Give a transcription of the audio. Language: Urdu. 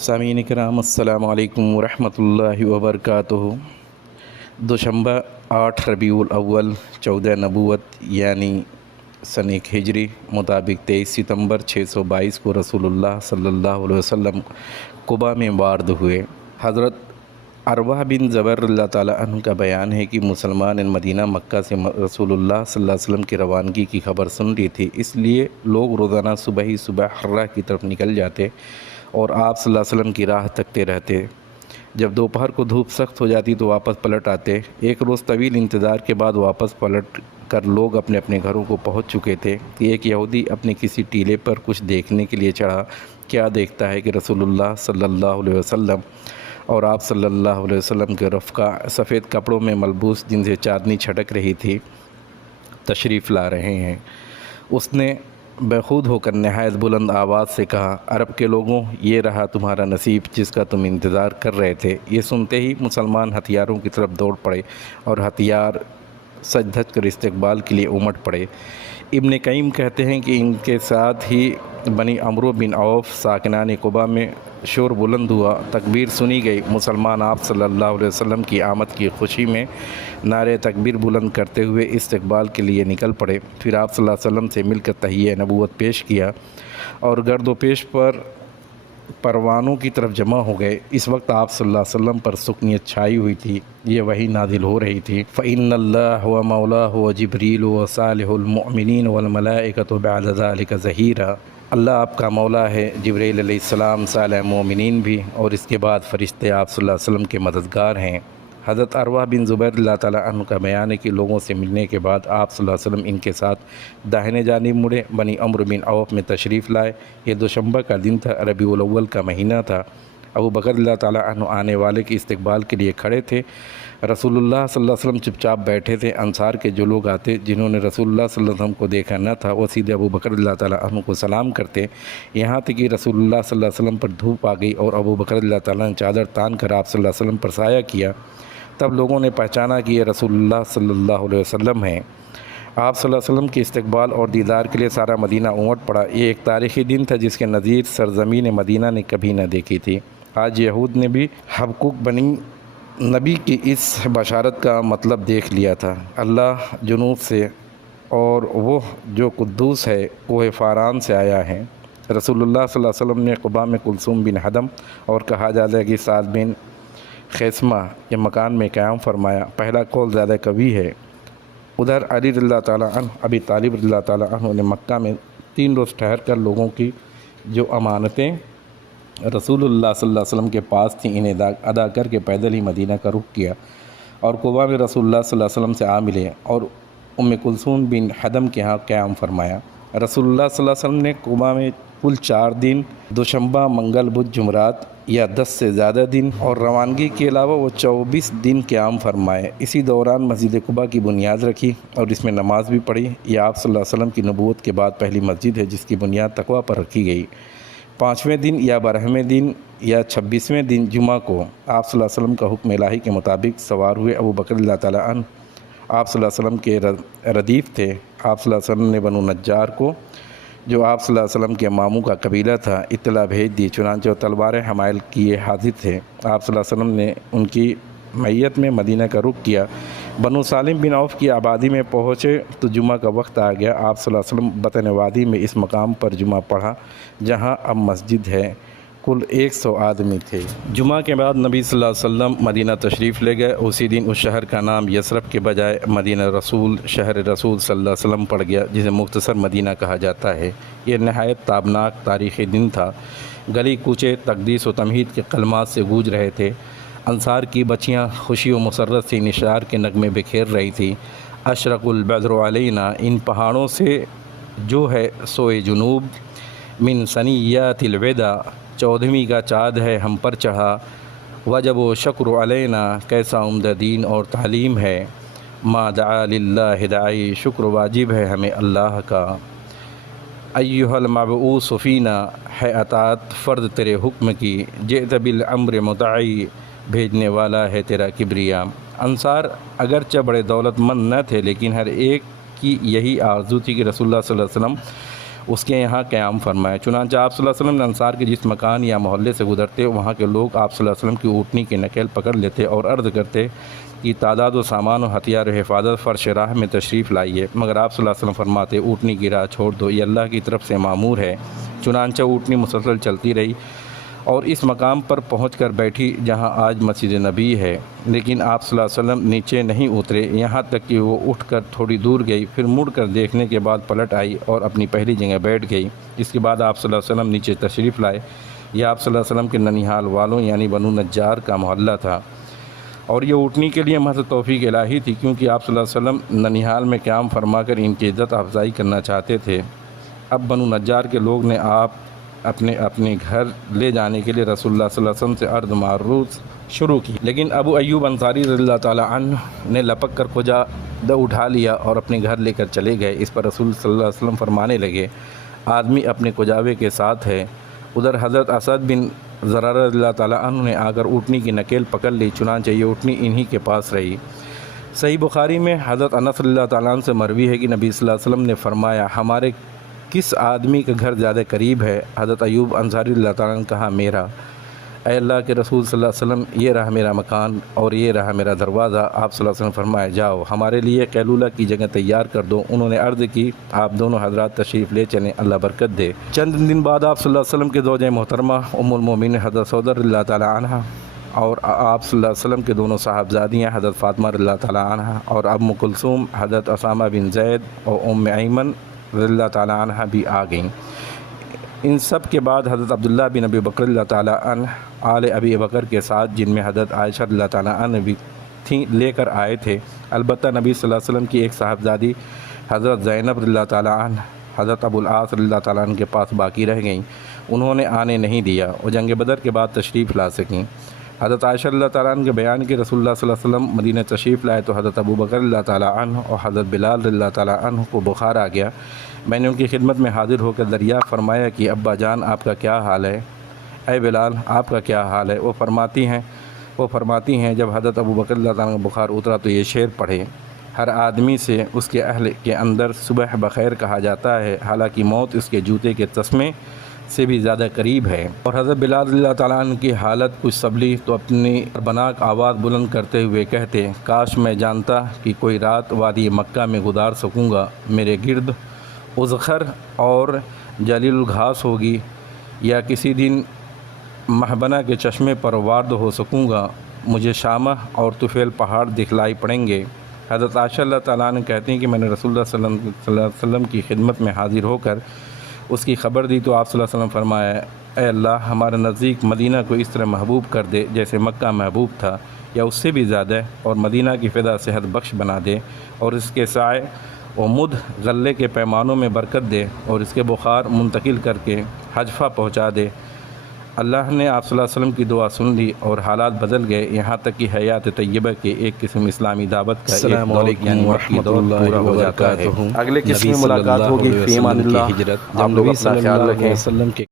سامعین کرام السلام علیکم ورحمۃ اللہ وبرکاتہ۔ دوشنبہ 8 ربیع الاول 14 نبوت یعنی سن ہجری مطابق 23 ستمبر 622 کو رسول اللہ صلی اللہ علیہ وسلم قباء میں وارد ہوئے۔ حضرت عروہ بن زبیر اللہ تعالیٰ عنہ کا بیان ہے کہ مسلمان مدینہ مکہ سے رسول اللہ صلی اللہ علیہ وسلم کی روانگی کی خبر سن رہی تھی، اس لیے لوگ روزانہ صبح حرہ کی طرف نکل جاتے اور آپ صلی اللہ علیہ وسلم کی راہ تکتے رہتے۔ جب دوپہر کو دھوپ سخت ہو جاتی تو واپس پلٹ آتے۔ ایک روز طویل انتظار کے بعد واپس پلٹ کر لوگ اپنے اپنے گھروں کو پہنچ چکے تھے کہ ایک یہودی اپنے کسی ٹیلے پر کچھ دیکھنے کے لیے چڑھا۔ کیا دیکھتا ہے کہ رسول اللہ صلی اللہ علیہ وسلم اور آپ صلی اللہ علیہ وسلم کے رفقا سفید کپڑوں میں ملبوس، جن سے چاندنی چھٹک رہی تھی، تشریف لا رہے ہیں۔ اس نے بخود ہو کر نہایت بلند آواز سے کہا، عرب کے لوگوں، یہ رہا تمہارا نصیب جس کا تم انتظار کر رہے تھے۔ یہ سنتے ہی مسلمان ہتھیاروں کی طرف دوڑ پڑے اور ہتھیار سج دھج کر استقبال کے لیے امٹ پڑے۔ ابن قیم کہتے ہیں کہ ان کے ساتھ ہی بنی عمرو بن عوف ساکنان قباء میں شور بلند ہوا، تکبیر سنی گئی۔ مسلمان آپ صلی اللہ علیہ وسلم کی آمد کی خوشی میں نعرے تکبیر بلند کرتے ہوئے استقبال کے لیے نکل پڑے۔ پھر آپ صلی اللہ علیہ وسلم سے مل کر تحیہ نبوت پیش کیا اور گرد و پیش پر پروانوں کی طرف جمع ہو گئے۔ اس وقت آپ صلی اللہ علیہ وسلم پر سکونیت چھائی ہوئی تھی، یہ وحی نازل ہو رہی تھی۔ فَإِنَّ اللَّهَ وَمَوْلَاهُ وَجِبْرِيلُ وَصَالِحُ الْمُؤْمِنِينَ وَالْمَلَائِكَةُ بَعْدَ ذَلِكَ ظَهِيرًا۔ اللہ آپ کا مولا ہے، جبرائیل علیہ السلام صالح مومنین بھی، اور اس کے بعد فرشتے آپ صلی اللہ علیہ وسلم کے مددگار ہیں۔ حضرت عروہ بن زبیر اللہ تعالیٰ عنہ کا بیان ہے کہ لوگوں سے ملنے کے بعد آپ صلی اللہ علیہ وسلم ان کے ساتھ داہنے جانب مڑے، بنی عمرو بن عوف میں تشریف لائے۔ یہ دوشنبہ کا دن تھا، ربیع الاول کا مہینہ تھا۔ ابو بکر اللہ تعالیٰ عنہ آنے والے کے استقبال کے لیے کھڑے تھے۔ رسول اللہ صلی اللہ علیہ وسلم چپ چاپ بیٹھے تھے۔ انصار کے جو لوگ آتے جنہوں نے رسول اللہ صلی اللہ علیہ وسلم کو دیکھا نہ تھا، وہ سیدھے ابو بکر اللہ تعالیٰ عنہ کو سلام کرتے، یہاں تک کہ رسول اللہ صلی اللہ علیہ وسلم پر دھوپ آ گئی اور ابو بکر اللہ تعالیٰ نے چادر تان کر آپ صلی اللہ علیہ وسلم پر سایہ کیا۔ تب لوگوں نے پہچانا کہ یہ رسول اللہ صلی اللہ علیہ وسلم ہیں۔ آپ صلی اللہ علیہ وسلم کے استقبال اور دیدار کے لیے سارا مدینہ امٹ پڑا۔ یہ ایک تاریخی دن تھا جس کے نظیر سرزمین مدینہ نے کبھی نہ دیکھی تھی۔ آج یہود نے بھی حبقوق بنی نبی کی اس بشارت کا مطلب دیکھ لیا تھا۔ اللہ جنوب سے اور وہ جو قدوس ہے وہ فاران سے آیا ہے۔ رسول اللہ صلی اللہ علیہ وسلم نے قباء میں کلثوم بن حدم اور کہا جاتا ہے کہ سعد بن خیثمہ کے مکان میں قیام فرمایا۔ پہلا قول زیادہ قوی ہے۔ ادھر علی رضی اللہ تعالیٰ عنہ، ابی طالب رضی اللہ تعالیٰ عنہ نے مکہ میں 3 روز ٹھہر کر لوگوں کی جو امانتیں رسول اللہ صلی اللہ علیہ وسلم کے پاس تھیں انہیں ادا کر کے پیدل ہی مدینہ کا رخ کیا اور قباء میں رسول اللہ صلی اللہ علیہ وسلم سے آ ملے اور ام کلثوم بن حدم کے ہاں قیام فرمایا۔ رسول اللہ صلی اللہ علیہ وسلم نے قباء میں کل 4 دن، دوشنبہ، منگل، بدھ، جمعرات یا 10 سے زیادہ دن اور روانگی کے علاوہ وہ 24 دن قیام فرمائے۔ اسی دوران مسجد قباء کی بنیاد رکھی اور اس میں نماز بھی پڑھی۔ یہ آپ صلی اللہ علیہ وسلم کی نبوت کے بعد پہلی مسجد ہے جس کی بنیاد تقویٰ پر رکھی گئی۔ 5ویں دن یا 12ویں دن یا 26ویں دن جمعہ کو آپ صلی اللہ علیہ وسلم کا حکم الہی کے مطابق سوار ہوئے ابو بکر اللہ تعالیٰ عنہ آپ صلی اللہ علیہ وسلم کے ردیف تھے۔ آپ صلی اللہ علیہ وسلم نے بنو نجار کو، جو آپ صلی اللہ علیہ وسلم کے ماموں کا قبیلہ تھا، اطلاع بھیج دی، چنانچہ وہ تلواریں حمائل کیے حاضر تھے۔ آپ صلی اللہ علیہ وسلم نے ان کی معیت میں مدینہ کا رخ کیا۔ بنو سالم بن عوف کی آبادی میں پہنچے تو جمعہ کا وقت آ گیا۔ آپ صلی اللہ علیہ وسلم بطن وادی میں اس مقام پر جمعہ پڑھا جہاں اب مسجد ہے۔ کل 100 آدمی تھے۔ جمعہ کے بعد نبی صلی اللہ علیہ وسلم مدینہ تشریف لے گئے۔ اسی دن اس شہر کا نام یثرب کے بجائے مدینہ رسول، شہر رسول صلی اللہ علیہ وسلم پڑ گیا، جسے مختصر مدینہ کہا جاتا ہے۔ یہ نہایت تابناک تاریخی دن تھا۔ گلی کوچے تقدیس و تمہید کے کلمات سے گونج رہے تھے۔ انصار کی بچیاں خوشی و مسرت سے نشار کے نغمے بکھیر رہی تھیں۔ اشرق البدر علینا، ان پہاڑوں سے جو ہے سوئے جنوب، من ثنیات الوداع، 14ویں کا چاند ہے ہم پر چڑھا، وجب و شکر علینا، کیسا عمدہ دین اور تعلیم ہے، ما دعا للہ داعی، شکر واجب ہے ہمیں اللہ کا، ایھا المبعوث فینا، ہے اطاعت فرض تیرے حکم کی، جئت بالامر مطاعی، بھیجنے والا ہے تیرا کبریا۔ انصار اگرچہ بڑے دولت مند نہ تھے لیکن ہر ایک کی یہی آرزو تھی کہ رسول اللہ صلی اللہ علیہ وسلم اس کے یہاں قیام فرمائے۔ چنانچہ آپ صلی اللہ علیہ وسلم نے انصار کے جس مکان یا محلے سے گزرتے وہاں کے لوگ آپ صلی اللہ علیہ وسلم کی اونٹنی کی نکیل پکڑ لیتے اور عرض کرتے کہ تعداد و سامان و ہتھیار و حفاظت فرش راہ میں تشریف لائیے، مگر آپ صلی اللہ علیہ وسلم فرماتے اونٹنی کی راہ چھوڑ دو، یہ اللہ کی طرف سے معمور ہے۔ چنانچہ اونٹنی مسلسل چلتی رہی اور اس مقام پر پہنچ کر بیٹھی جہاں آج مسجد نبی ہے، لیکن آپ صلی اللہ علیہ وسلم نیچے نہیں اترے یہاں تک کہ وہ اٹھ کر تھوڑی دور گئی، پھر مڑ کر دیکھنے کے بعد پلٹ آئی اور اپنی پہلی جگہ بیٹھ گئی۔ اس کے بعد آپ صلی اللہ علیہ وسلم نیچے تشریف لائے۔ یہ آپ صلی اللہ علیہ وسلم کے ننیھال والوں یعنی بنو نجار کا محلہ تھا، اور یہ اونٹنی کے لیے محض توفیق الہی تھی، کیونکہ آپ صلی اللہ علیہ وسلم ننیھال میں قیام فرما کر ان کی عزت افزائی کرنا چاہتے تھے۔ اب بنو نجار کے لوگ نے آپ اپنے گھر لے جانے کے لیے رسول اللہ صلی اللہ علیہ وسلم سے عرض معروض شروع کی، لیکن ابو ایوب انصاری رضی اللہ تعالیٰ عنہ نے لپک کر قجادہ اٹھا لیا اور اپنے گھر لے کر چلے گئے۔ اس پر رسول صلی اللہ علیہ وسلم فرمانے لگے آدمی اپنے قجاوے کے ساتھ ہے۔ ادھر حضرت اسد بن زرارہ رضی اللہ تعالیٰ عنہ نے آ کر اونٹنی کی نکیل پکڑ لی، چنانچہ یہ اونٹنی انہی کے پاس رہی۔ صحیح بخاری میں حضرت انس رضی اللہ تعالیٰ عنہ سے مروی ہے کہ نبی صلی اللہ علیہ وسلم نے فرمایا ہمارے کس آدمی کا گھر زیادہ قریب ہے؟ حضرت ایوب انصاری رضی اللہ تعالیٰ عنہ نے کہا میرا۔ اے اللہ کے رسول صلی اللہ علیہ وسلم، یہ رہا میرا مکان اور یہ رہا میرا دروازہ۔ آپ صلی اللہ علیہ وسلم فرمایا جاؤ ہمارے لیے قیلولہ کی جگہ تیار کر دو۔ انہوں نے عرض کی آپ دونوں حضرات تشریف لے چلیں، اللہ برکت دے۔ چند دن بعد آپ صلی اللہ علیہ وسلم کے زوجہ محترمہ ام المومنین حضرت سعودہ رضی اللہ تعالیٰ عنہ اور آپ صلی اللہ علیہ وسلم کے دونوں صاحبزادیاں حضرت فاطمہ رضی اللہ تعالیٰ عنہ اور ام کلثوم حضرت اسامہ بن زید اور ام ایمن رضی اللہ تعالیٰ عنہ بھی آ گئیں۔ ان سب کے بعد حضرت عبداللہ بن ابی بکر رضی اللہ تعالیٰ عنہ آل ابی بکر کے ساتھ، جن میں حضرت عائشہ رضی اللہ تعالیٰ عنہ بھی تھیں، لے کر آئے تھے۔ البتہ نبی صلی اللہ علیہ وسلم کی ایک صاحبزادی حضرت زینب رضی اللہ تعالیٰ عنہ حضرت ابو العاص رضی اللہ تعالیٰ عنہ کے پاس باقی رہ گئیں، انہوں نے آنے نہیں دیا اور جنگ بدر کے بعد تشریف لا سکیں۔ حضرت عائشہ رضی اللہ تعالیٰ عنہ کے بیان کہ رسول اللہ صلی اللہ علیہ وسلم مدینہ تشریف لائے تو حضرت ابو بکر رضی اللہ تعالیٰ عنہ اور حضرت بلال رضی اللہ تعالیٰ عنہ کو بخار آ گیا۔ میں نے ان کی خدمت میں حاضر ہو کر دریافت فرمایا کہ ابا جان آپ کا کیا حال ہے؟ اے بلال آپ کا کیا حال ہے؟ وہ فرماتی ہیں جب حضرت ابو بکر رضی اللہ تعالیٰ عنہ کا بخار اترا تو یہ شعر پڑھے ہر آدمی سے اس کے اہل کے اندر صبح بخیر کہا جاتا ہے، حالانکہ موت اس کے جوتے کے تسمے سے بھی زیادہ قریب ہے۔ اور حضرت بلال رضی اللہ تعالیٰ عنہ کی حالت کچھ سبلی تو اپنی اربناک آواز بلند کرتے ہوئے کہتے کاش میں جانتا کہ کوئی رات وادی مکہ میں گزار سکوں گا، میرے گرد ازخر اور جلیل الگھاس ہوگی، یا کسی دن مہبنہ کے چشمے پر وارد ہو سکوں گا، مجھے شامہ اور طفیل پہاڑ دکھلائی پڑیں گے۔ حضرت عائشہ اللہ تعالیٰ عنہ کہتے ہیں کہ میں نے رسول اللہ صلی اللہ علیہ وسلم کی خدمت میں حاضر ہو کر اس کی خبر دی تو آپ صلی اللہ علیہ وسلم فرمایا اے اللہ ہمارے نزدیک مدینہ کو اس طرح محبوب کر دے جیسے مکہ محبوب تھا یا اس سے بھی زیادہ، اور مدینہ کی فضا صحت بخش بنا دے، اور اس کے سائے و مد غلے کے پیمانوں میں برکت دے، اور اس کے بخار منتقل کر کے حجفہ پہنچا دے۔ اللہ نے آپ صلی اللہ علیہ وسلم کی دعا سن لی اور حالات بدل گئے، یہاں تک کہ حیات طیبہ کے ایک قسم اسلامی دعوت کا السلام علیکم ورحمۃ اللہ پورا ہو جاتا ہے۔ وبرکاتہ۔ اگلے قسم میں ملاقات ہوگی، فی امان اللہ۔ آپ لوگ اپنا خیال رکھیں۔